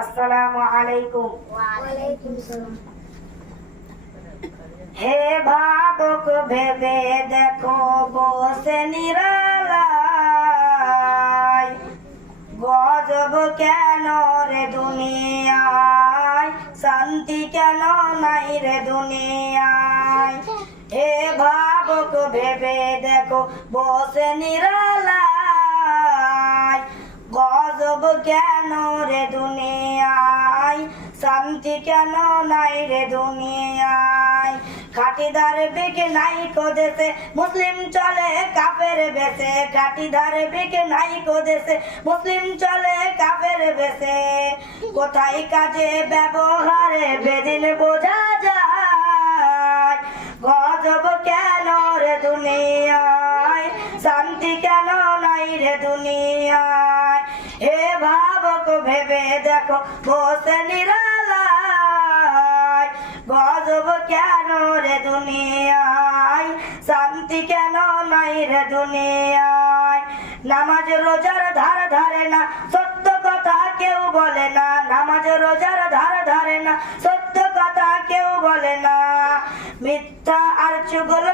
আসসালামু আলাইকুম। ওয়ালাইকুম সালাম। হে ভাবুক ভেবে দেখো বসে নিরালায়, গজব কেন রে দুনিয়ায়, শান্তি কেন নাই রে দুনিয়ায়। হে ভাবুক ভেবে দেখো বসে নিরালায়, গজব কেন রে দুনিয়ায়, শান্তি কেন নাই রে দুনিয়ায়। খাটিদার বেকে নাই কোদেশে মুসলিম চলে কাফের বেশে, খাটিদার বেকে নাই কোদেশে মুসলিম চলে কাফের বেশে। কোথায় কাজে ব্যবহারে বেদিন বোঝা যায়, গজব কেন রে দুনিয়ায়, শান্তি কেন নাই রে দুনিয়ায়। হে ভাবক ভেবে দেখো বসে নিরালায়, গজব কেন রে দুনিয়ায়, শান্তি কেন নাই রে দুনিয়ায়। নামাজ রোজার ধার ধারে না, সত্য কথা কেউ বলে না, নামাজ রোজার ধার ধারে না, সত্য কথা কেউ বলে না। মিথ্যা আর চুগল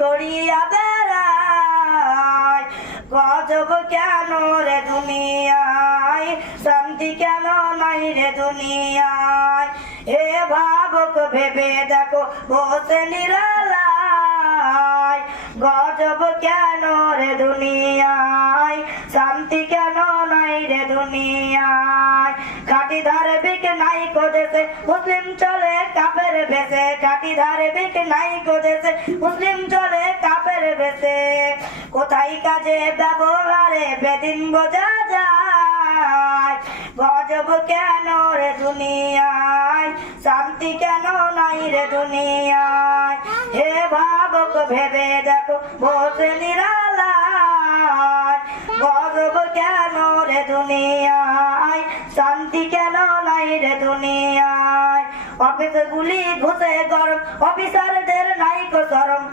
করিয়া বেড়ায়, গজব কেন রে দুনিয়ায়, শান্তি কেন নাই রে দুনিয়ায়। হে ভাবক ভেবে দেখো বসে নিরালায়, গজব কেন রে দুনিয়ায়, শান্তি কেন নাই রে দুনিয়ায়। খাটি ধারে বিক নাই কোদেশে মুসলিম চলে কাফের বেশে, খাটি ধারে বিক নাই কোদেশে মুসলিম চলে কাফের বেশে। কোথায় কাজে ব্যবহারে বেদিন বোঝা যায়, গজব কেন রে দুনিয়ায়, শান্তি কেন নাই রে দুনিয়ায়। হে ভাবক ভেবে দেখো বসে নিরালায়, গজব কেন রে দুনিয়ায়, শান্তি কেন নাই রে দুনিয়ায়। অফিস গুলি ঘুষে গরম, অফিসারদের নাই কো শরম,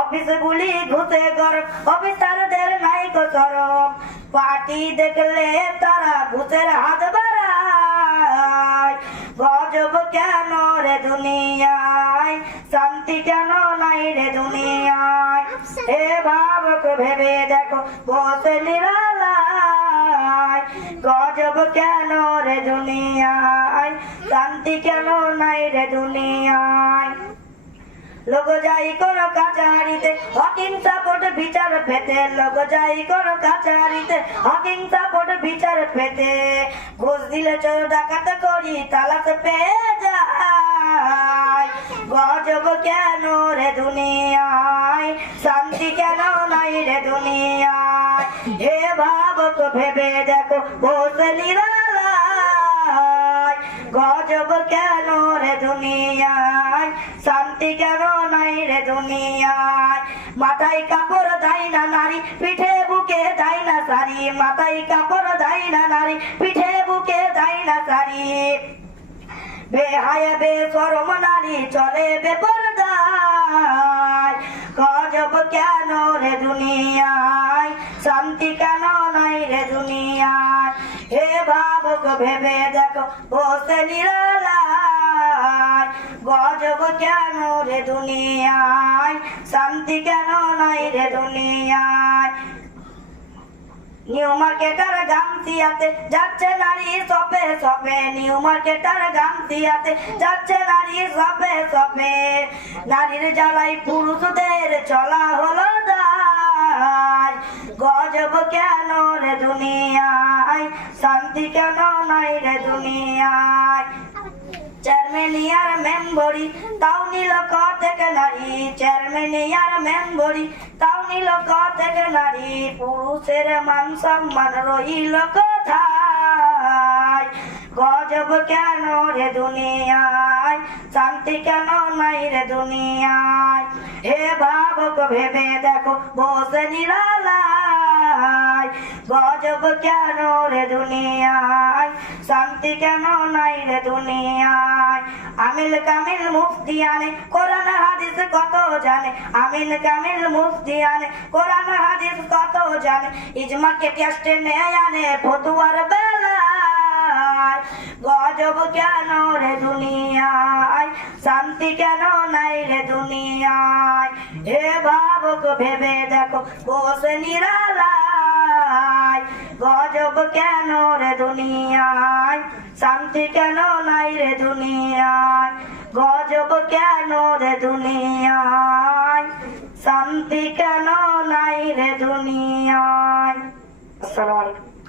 অফিস গুলি ঘুষে গরম, অফিসারদের নাই কো শরম। পার্টি দেখলে তারা ঘুষের হাত বাড়ায়, গজব কেন রে দুনিয়ায়, শান্তি কেন নাই রে দুনিয়ায়। হে ভাবক ভেবে দেখো বসে নিরালায়, গজব কেন রে দুনিয়ায়, শান্তি কেন নাই রে দুনিয়ায়। লোক যাই কোন কাচারিতে হকিং সাপোর্ট বিচার পেতে, লোক যাই কোন কাচারিতে হকিং সাপোর্ট বিচার পেতে। ঘুষ দিলে চোর ডাকাত করি তালাশ পেয়ে যায়, গজব কেন রে দুনিয়ায়, শান্তি কেন নাই রে দুনিয়ায়। হে ভাবক ভেবে দেখো বসে নিরালায়, গজব কেন রে দুনিয়ায়, শান্তি কেন নাই রে দুনিয়ায়। মাথায় কাপড় দেয় না নারী, পিঠে বুকে দেয় না শাড়ি, মাথায় কাপড় দেয় না নারী, পিঠে বুকে দেয় না শাড়ি। বেহায়া বেশরম নারী চলে বেপরদায়, গজব কেন রে দুনিয়ায়, শান্তি কেন নাই রে দুনিয়ায়। হে ভাবক ভেবে দেখো বসে নিরালায়, গজব কেন রে দুনিয়ায়, শান্তি কেন নাই রে দুনিয়ায়। নিউ মার্কেটার গামছিয়াতে যাচ্ছে নারী সপে সপে, নিউ মার্কেটার গামছিয়াতে যাচ্ছে নারী সপে সপে। নারীর জ্বালাই পুরুষদের চলা হলো দায়, গজব কেন রে দুনিয়ায়, শান্তি কেন নাই রে দুনিয়ায়। চেয়ারম্যানিয়ার মেম্বরি তাও নিল থেকে নারী, চেয়ারম্যানিয়ার মেম্বরি তাও নিল থেকে নারী। পুরুষের মান সম্মান রইল কোথায়, গজব কেন রে দুনিয়ায়, শান্তি কেন নাই রে দুনিয়ায়। হে ভাবক ভেবে দেখো বসে নিরালায়, গজব কেন রে দুনিয়ায়, শান্তি কেন নাই রে দুনিয়ায়। আমিল কামিল মুফতি আনে কোরআন হাদিস কত জানে, আমিল কামিল মুফতি আনে কোরআন হাদিস কত জানে। ইজমা কে টেস্টে নে আনে ফতুয়ার বেলায়, কেন রে দুনিয়ায়, শান্তি কেন নাই রে দুনিয়ায়। হে ভাবুক ভেবে দেখো বসে নিরালায়, গজব কেন রে দুনিয়ায়, শান্তি কেন নাই রে দুনিয়ায়। গজব কেন রে দুনিয়ায়, শান্তি কেন নাই রে দুনিয়ায়। আসসালামু আলাইকুম।